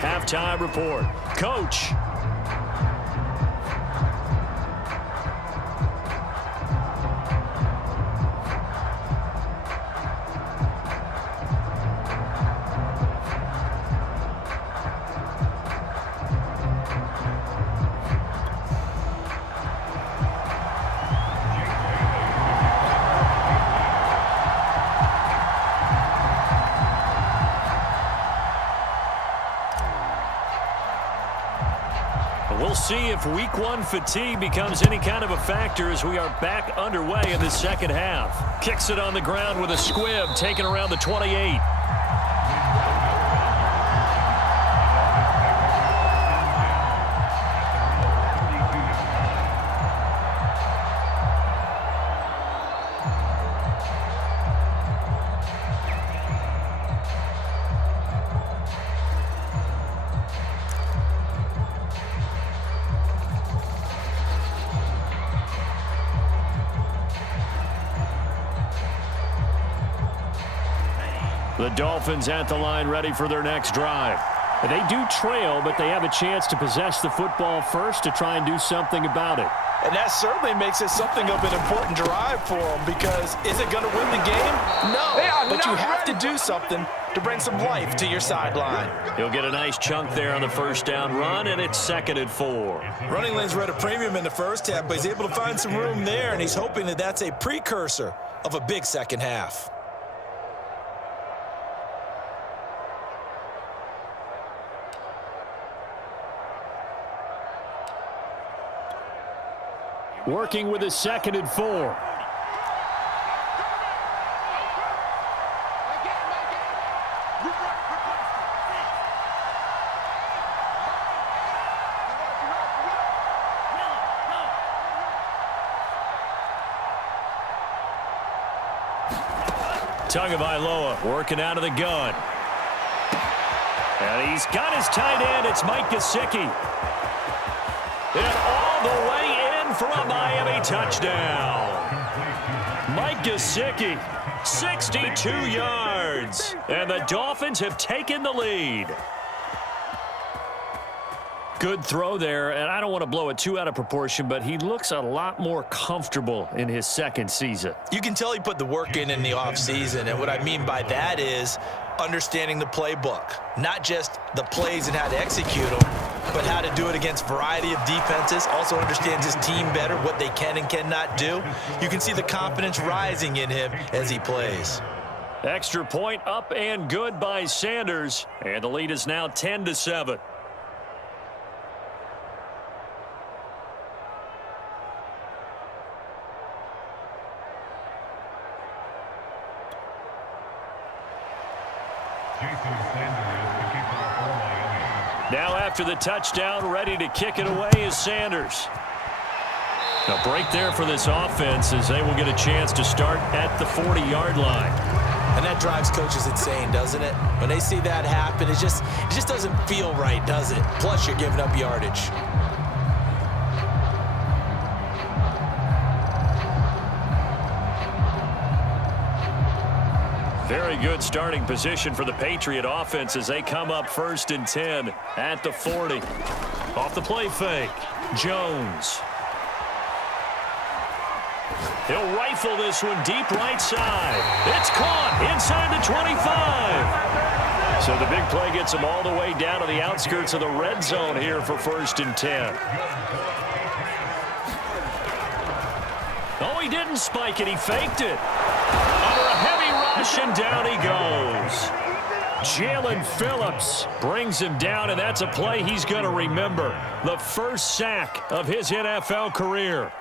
Halftime report. Coach. We'll see if week one fatigue becomes any kind of a factor as we are back underway in the second half. Kicks it on the ground with a squib, taken around the 28. The Dolphins at the line ready for their next drive. They do trail, but they have a chance to possess the football first to try and do something about it. And that certainly makes it something of an important drive for them, because is it going to win the game? No, but you have to do something to bring some life to your sideline. He'll get a nice chunk there on the first down run, and it's 2nd and 4. Running lanes were at a premium in the first half, but he's able to find some room there, and he's hoping that that's a precursor of a big second half. Working with a 2nd and 4. Tagovailoa working out of the gun. And he's got his tight end. It's Mike Gesicki. And all the way in for a Miami touchdown. Mike Gesicki, 62 yards. And the Dolphins have taken the lead. Good throw there, and I don't want to blow it too out of proportion, but he looks a lot more comfortable in his second season. You can tell he put the work in the offseason, and what I mean by that is understanding the playbook. Not just the plays and how to execute them, but how to do it against a variety of defenses. Also understands his team better, what they can and cannot do. You can see the confidence rising in him as he plays. Extra point up and good by Sanders, and the lead is now 10-7. Now after the touchdown, ready to kick it away is Sanders. A break there for this offense as they will get a chance to start at the 40-yard line. And that drives coaches insane, doesn't it? When they see that happen, it just doesn't feel right, does it? Plus, you're giving up yardage. Very good starting position for the Patriot offense as they come up 1st and 10 at the 40. Off the play fake, Jones. He'll rifle this one deep right side. It's caught inside the 25. So the big play gets him all the way down to the outskirts of the red zone here for 1st and 10. Oh, he didn't spike it. He faked it. Under a heavy rush, and down he goes. Jalen Phillips brings him down, and that's a play he's going to remember. The first sack of his NFL career.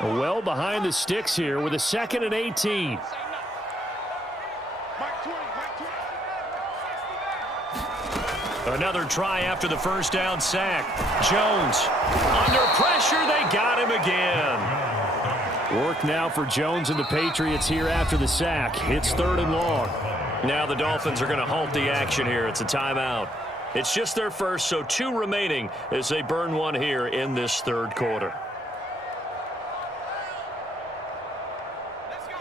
Well behind the sticks here with a 2nd and 18. Another try after the first down sack. Jones under pressure. They got him again. Work now for Jones and the Patriots here after the sack. It's 3rd and long. Now the Dolphins are going to halt the action here. It's a timeout. It's just their first, so 2 remaining as they burn one here in this 3rd quarter.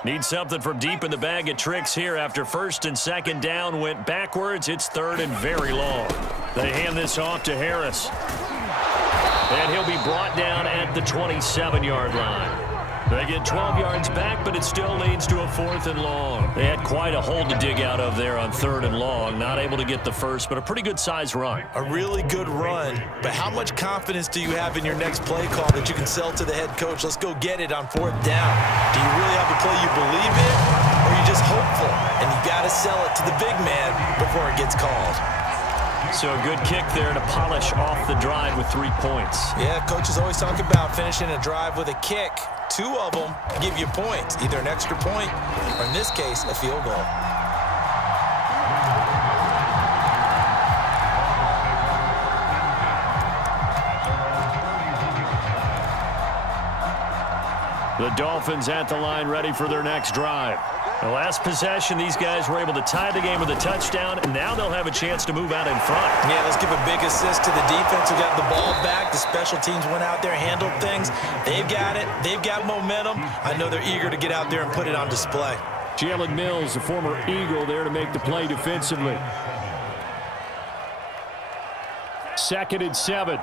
Need something from deep in the bag of tricks here after 1st and 2nd down went backwards. It's 3rd and very long. They hand this off to Harris. And he'll be brought down at the 27-yard line. They get 12 yards back, but it still leads to a 4th and long. They had quite a hole to dig out of there on 3rd and long. Not able to get the first, but a pretty good-sized run. A really good run, but how much confidence do you have in your next play call that you can sell to the head coach? Let's go get it on 4th down. Do you really have a play you believe in, or are you just hopeful? And you got to sell it to the big man before it gets called. So a good kick there to polish off the drive with 3 points. Yeah, coaches always talk about finishing a drive with a kick. 2 of them give you points, either an extra point or, in this case, a field goal. The Dolphins at the line ready for their next drive. The last possession, these guys were able to tie the game with a touchdown, and now they'll have a chance to move out in front. Yeah, let's give a big assist to the defense who got the ball back. The special teams went out there, handled things. They've got it. They've got momentum. I know they're eager to get out there and put it on display. Jalen Mills, the former Eagle, there to make the play defensively. 2nd and 7.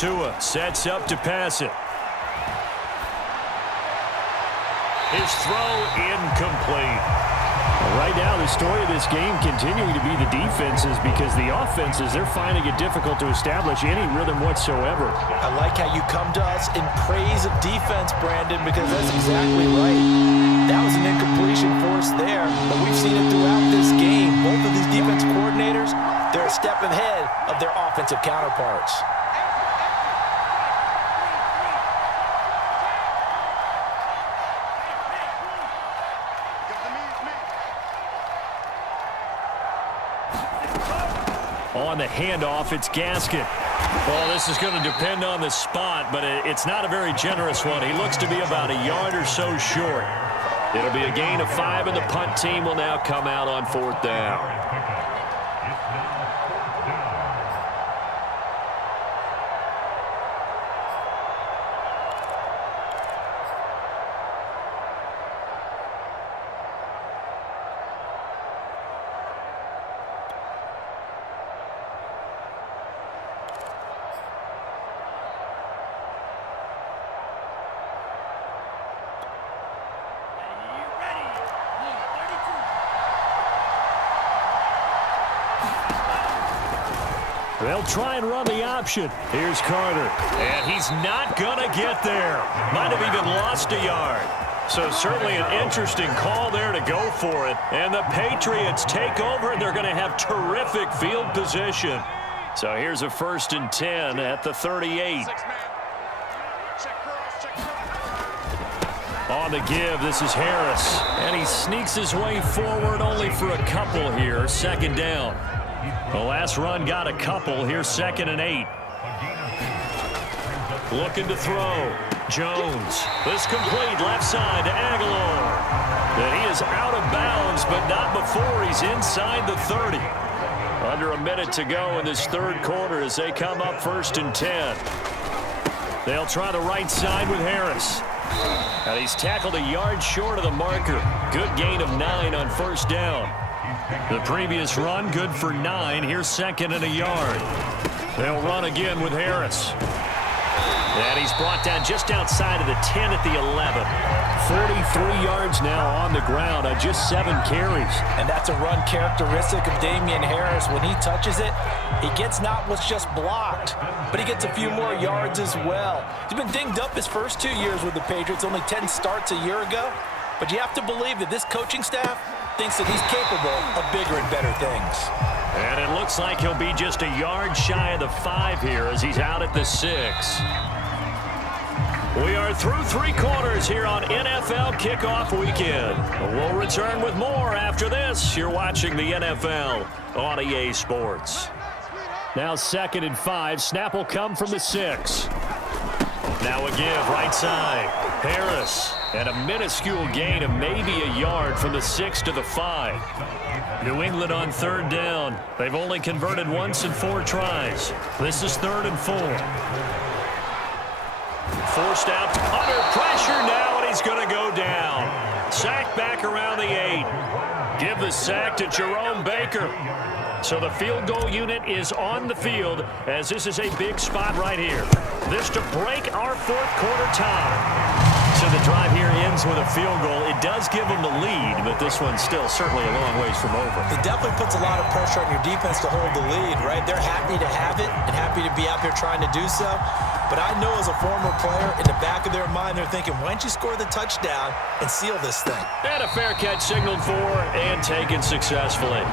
Tua sets up to pass it. His throw incomplete. Right now, the story of this game continuing to be the defenses, because the offenses, they're finding it difficult to establish any rhythm whatsoever. I like how you come to us in praise of defense, Brandon, because that's exactly right. That was an incompletion for us there, but we've seen it throughout this game. Both of these defense coordinators, they're a step ahead of their offensive counterparts. On the handoff, it's Gaskin. Well, this is going to depend on the spot, but it's not a very generous one. He looks to be about a yard or so short. It'll be a gain of 5, and the punt team will now come out on 4th down. They'll try and run the option. Here's Carter. And he's not going to get there. Might have even lost a yard. So certainly an interesting call there to go for it. And the Patriots take over, and they're going to have terrific field position. So here's a 1st and 10 at the 38. On the give, this is Harris. And he sneaks his way forward only for a couple here. 2nd down. The last run got a couple. Here's 2nd and 8. Looking to throw. Jones. This complete left side to Aguilar. And he is out of bounds, but not before he's inside the 30. Under a minute to go in this 3rd quarter as they come up 1st and 10. They'll try the right side with Harris. And he's tackled a yard short of the marker. Good gain of 9 on 1st down. The previous run, good for 9. Here's 2nd and a yard. They'll run again with Harris. And he's brought down just outside of the 10 at the 11. 43 yards now on the ground on just 7 carries. And that's a run characteristic of Damian Harris. When he touches it, he gets not what's just blocked, but he gets a few more yards as well. He's been dinged up his first 2 years with the Patriots, only 10 starts a year ago. But you have to believe that this coaching staff thinks that he's capable of bigger and better things. And it looks like he'll be just a yard shy of the 5 here as he's out at the 6. We are through 3 quarters here on NFL Kickoff Weekend. We'll return with more after this. You're watching the NFL on EA Sports. Now 2nd and 5. Snap will come from the 6. Now a give right side. Harris, and a minuscule gain of maybe a yard from the 6 to the 5. New England on third down. They've only converted once in 4 tries. This is 3rd and 4. Forced out under pressure now, and he's going to go down. Sacked back around the 8. Give the sack to Jerome Baker. So the field goal unit is on the field as this is a big spot right here. This to break our 4th quarter tie. So the drive here ends with a field goal. It does give them the lead, but this one's still certainly a long ways from over. It definitely puts a lot of pressure on your defense to hold the lead, right? They're happy to have it and happy to be out there trying to do so. But I know as a former player, in the back of their mind, they're thinking, why don't you score the touchdown and seal this thing? And a fair catch signaled for and taken successfully.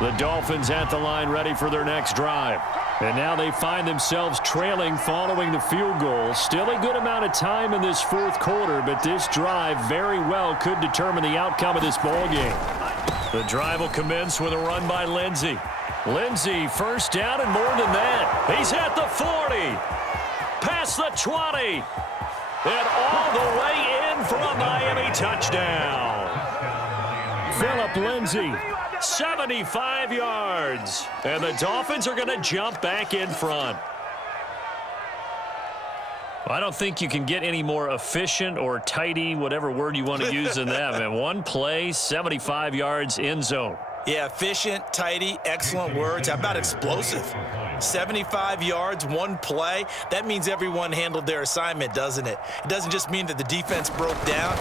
The Dolphins at the line ready for their next drive. And now they find themselves trailing following the field goal. Still a good amount of time in this 4th quarter, but this drive very well could determine the outcome of this ball game. The drive will commence with a run by Lindsey. Lindsey, first down and more than that. He's at the 40. Past the 20. And all the way in for a Miami touchdown. Phillip Lindsey. 75 yards. And the Dolphins are going to jump back in front. I don't think you can get any more efficient or tidy, whatever word you want to use in that. Man, one play, 75 yards, end zone. Yeah, efficient, tidy, excellent words. How about explosive? 75 yards, one play. That means everyone handled their assignment, doesn't it? It doesn't just mean that the defense broke down.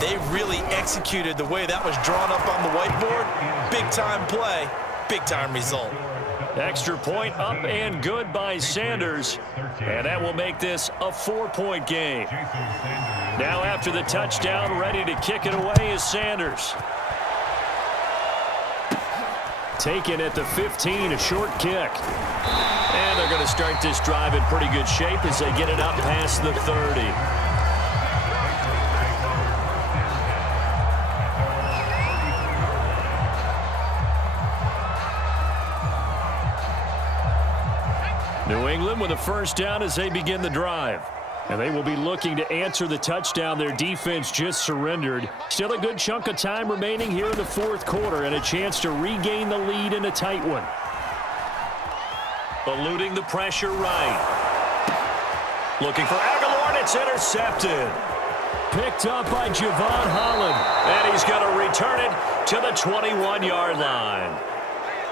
They really executed the way that was drawn up on the whiteboard. Big-time play, big-time result. Extra point up and good by Sanders. And that will make this a 4-point game. Now after the touchdown, ready to kick it away is Sanders. Taken at the 15, a short kick. And they're going to start this drive in pretty good shape as they get it up past the 30. New England with a first down as they begin the drive. And they will be looking to answer the touchdown their defense just surrendered. Still a good chunk of time remaining here in the 4th quarter and a chance to regain the lead in a tight one. Eluding the pressure right. Looking for Aguilar, and it's intercepted. Picked up by Javon Holland. And he's going to return it to the 21-yard line.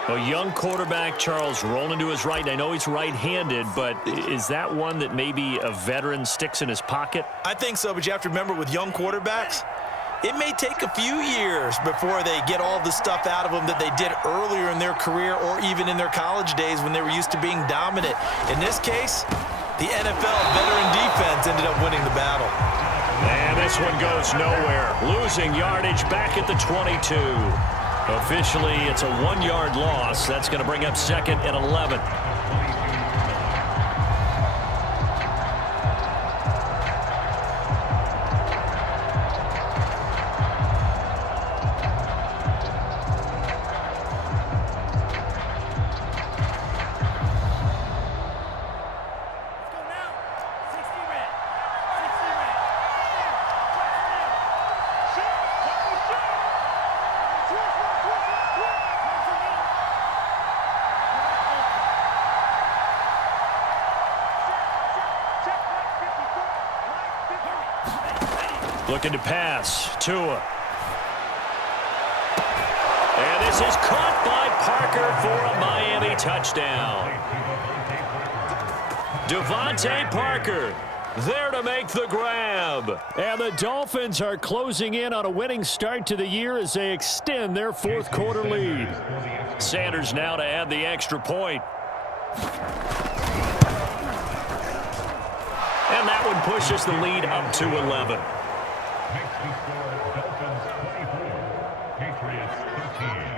A young quarterback, Charles, rolling to his right. I know he's right-handed, but is that one that maybe a veteran sticks in his pocket? I think so, but you have to remember with young quarterbacks, it may take a few years before they get all the stuff out of them that they did earlier in their career or even in their college days when they were used to being dominant. In this case, the NFL veteran defense ended up winning the battle. And this one goes nowhere. Losing yardage back at the 22. Officially, it's a 1-yard loss. That's going to bring up 2nd and 11. Looking to pass. Tua. And this is caught by Parker for a Miami touchdown. Devontae Parker there to make the grab. And the Dolphins are closing in on a winning start to the year as they extend their 4th quarter lead. Sanders now to add the extra point. And that one pushes the lead up to 11. Next to score, Dolphins 24, Patriots 13.